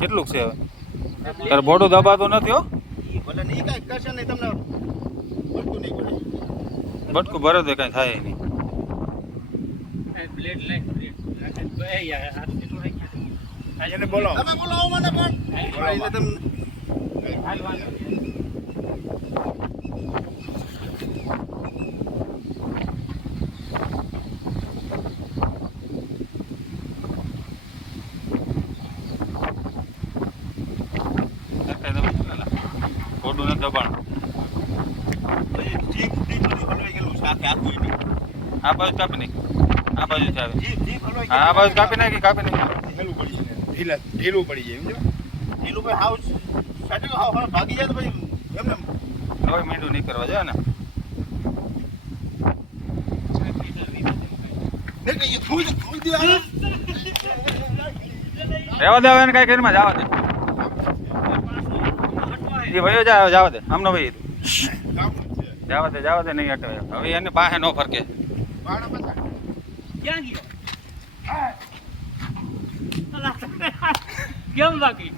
કેટલું છે હવે તારે બોડું દબાતું નથી હો ભલે નહીં કાંઈ કરશે નહીં તમને બટકું નહીં પડે બટકું ભરે તો કાંઈ થાય નહીં એને બોલાવો તમે બોલાવો મને પણ બોલાવીને તમને બોડું નથી દબાણ જીપ હલવાઈ ગયેલું છે આખે આખું નહીં આ બાજુ કાપી નાખી આ બાજુ છે આવે જીપ હલવાઈ હા આ બાજુ કાપી નાખી ઢીલું પડી જાય ઢીલું પડી જાય સમજો ઢીલું ભાઈ હાઉસ સાટે હાવ ભાગી જાય તો પછી એમને હવે મીંડું નહીં કરવા જોઈએ ને રહેવા દે હવે એને કાંઈ ઘરમાં જવા દે એ ભાઈઓ જવા દે આમનો ભાઈ જવા દે નહીં હટે હવે એને પાસે ન ફરકે કેમ બાકી